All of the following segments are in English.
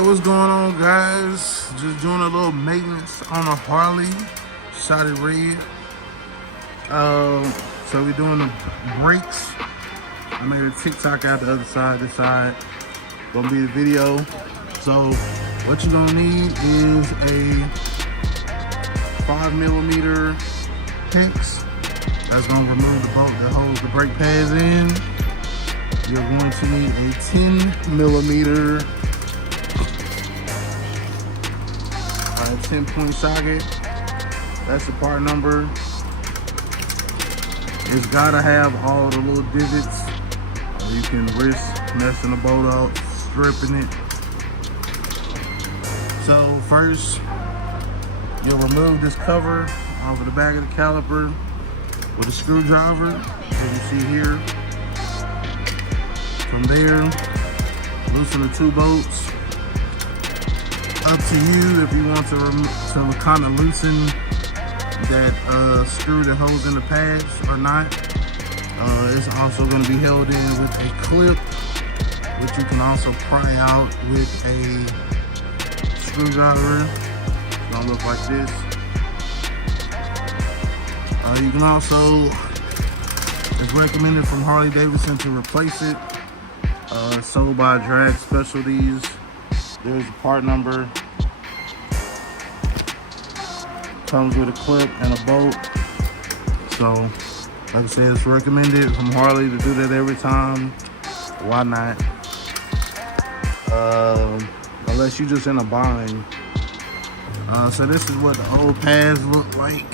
Alright, what's going on, guys? Just doing a little maintenance on a Harley, shot it red. So we're doing the brakes. I made a TikTok out the other side, this side. Gonna be the video. So what you're gonna need is a 5mm hex. That's gonna remove the bolt that holds the brake pads in. You're going to need a 10mm 10-point socket. That's the part number. It's gotta have all the little divots. You can risk messing the bolt out, stripping it. So first, you'll remove this cover off of the back of the caliper with a screwdriver, as you see here. From there, loosen the two bolts. Up to you if you want to kind of loosen that screw that holds in the pads or not. It's also going to be held in with a clip, which you can also pry out with a screwdriver. It's going to look like this. You can also, it's recommended from Harley Davidson to replace it. Sold by Drag Specialties. There's a part number. Comes with a clip and a bolt. So, like I said, it's recommended from Harley to do that every time. Why not? Unless you're just in a bind. So this is what the old pads look like.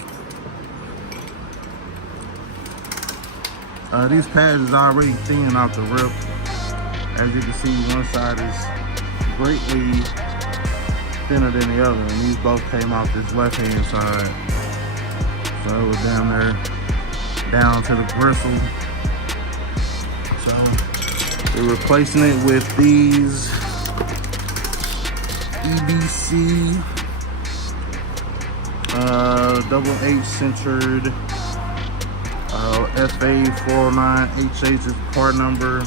These pads is already thin out the rip. As you can see, one side is greatly thinner than the other, and these both came off this left-hand side. So it was down there, down to the bristle. So we're replacing it with these EBC double H centered FA409HH is the part number.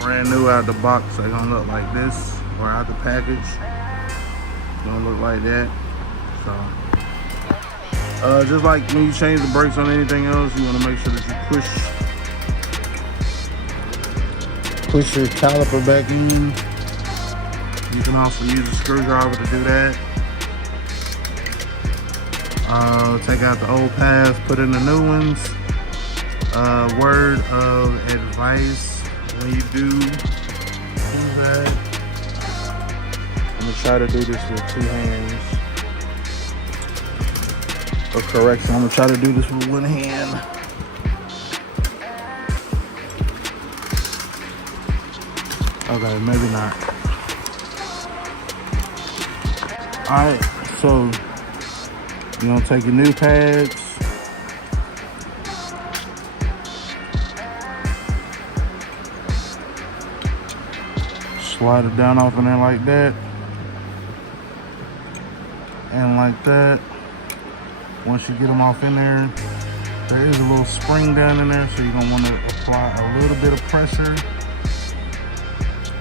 Brand new out the box. They're gonna look like this, or out the package. It's gonna look like that. So just like when you change the brakes on anything else, you want to make sure that you push your caliper back in. You can also use a screwdriver to do that. Take out the old pads, put in the new ones. Word of advice: when you do that, I'm gonna try to do this with two hands. Or correction, I'm gonna try to do this with one hand. Okay, maybe not. Alright, so you're gonna take your new pads. Slide it down off in there like that. And like that. Once you get them off in there, there is a little spring down in there, so you're gonna want to apply a little bit of pressure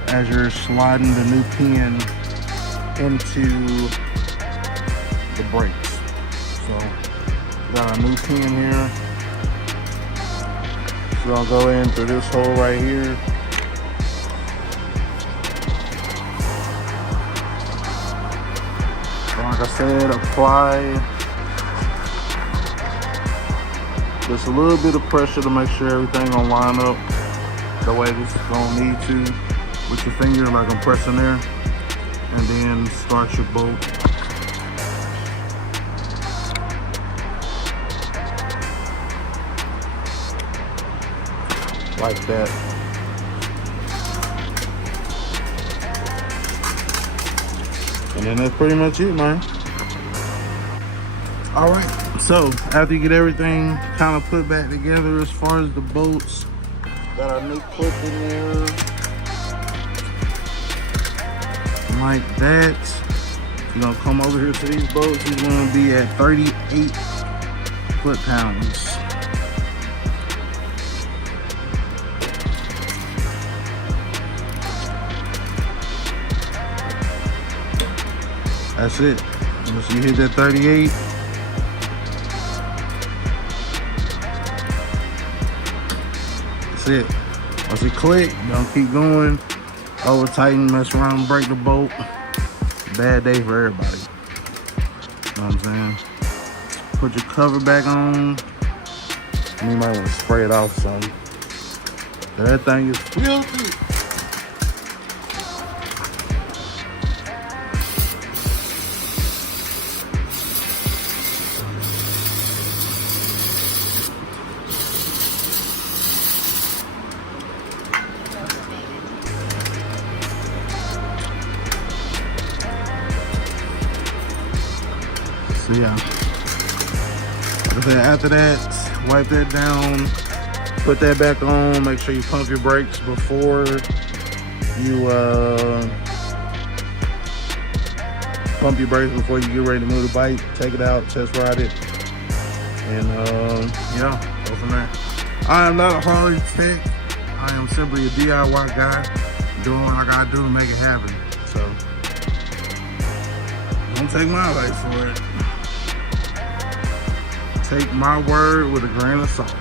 as you're sliding the new pin into the brakes. So, got a new pin here. So I'll go in through this hole right here. Like I said, apply just a little bit of pressure to make sure everything gonna line up the way this is gonna need to with your finger, like I'm pressing there, and then start your bolt. Like that. And then that's pretty much it, man. All right, so after you get everything kind of put back together as far as the bolts, got a new clip in there, like that. You're gonna come over here to these bolts. These gonna be at 38 foot-pounds. That's it. Once you hit that 38, that's it. Once it click, don't keep going. Over tighten, mess around, break the bolt. Bad day for everybody. You know what I'm saying? Put your cover back on. You might want to spray it off some. That thing is filthy. So yeah, like I said, after that, wipe that down, put that back on, make sure you pump your brakes before you get ready to move the bike. Take it out, test ride it, and yeah, go from there. I am not a Harley tech. I am simply a DIY guy doing what I gotta do to make it happen. So don't take my advice for it. Take my word with a grain of salt.